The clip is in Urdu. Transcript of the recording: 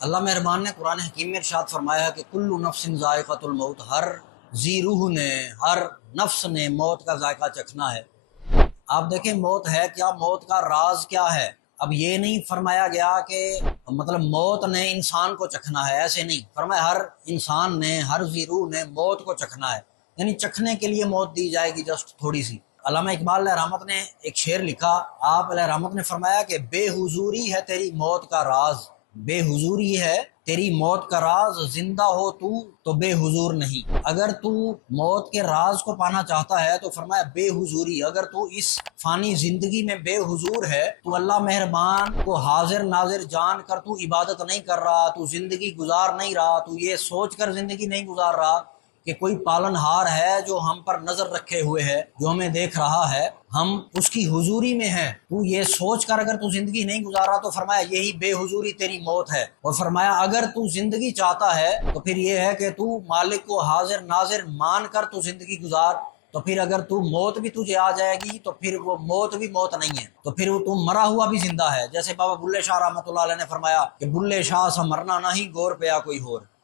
اللہ مہربان نے قرآن حکیم میں ارشاد فرمایا ہے کہ کل نفس ذائقۃ الموت، ہر ذی روح نے، ہر نفس نے موت کا ذائقہ چکھنا ہے۔ آپ دیکھیں موت ہے کیا، موت کا راز کیا ہے۔ اب یہ نہیں فرمایا گیا کہ مطلب موت نے انسان کو چکھنا ہے، ایسے نہیں فرمایا، ہر انسان نے، ہر ذی روح نے موت کو چکھنا ہے، یعنی چکھنے کے لیے موت دی جائے گی، جسٹ تھوڑی سی۔ علامہ اقبال علیہ رحمت نے ایک شعر لکھا، آپ علیہ رحمت نے فرمایا کہ بے حضوری ہے تیری موت کا راز، بے حضوری ہے تیری موت کا راز، زندہ ہو تو بے حضور نہیں۔ اگر تو موت کے راز کو پانا چاہتا ہے تو فرمایا بے حضوری، اگر تو اس فانی زندگی میں بے حضور ہے تو اللہ مہربان کو حاضر ناظر جان کر تو عبادت نہیں کر رہا، تو زندگی گزار نہیں رہا، تو یہ سوچ کر زندگی نہیں گزار رہا کہ کوئی پالن ہار ہے جو ہم پر نظر رکھے ہوئے ہے، جو ہمیں دیکھ رہا ہے، ہم اس کی حضوری میں ہیں، تو یہ سوچ کر اگر تو زندگی نہیں گزارا تو فرمایا یہی بے حضوری تیری موت ہے۔ اور فرمایا اگر تو زندگی چاہتا ہے تو پھر یہ ہے کہ تو مالک کو حاضر ناظر مان کر تو زندگی گزار، تو پھر اگر تو موت بھی تجھے آ جائے گی تو پھر وہ موت بھی موت نہیں ہے، تو پھر وہ تم مرا ہوا بھی زندہ ہے۔ جیسے بابا بلے شاہ رحمۃ اللہ علیہ نے فرمایا کہ بلے شاہ سا مرنا نہیں، گور پیا کوئی اور۔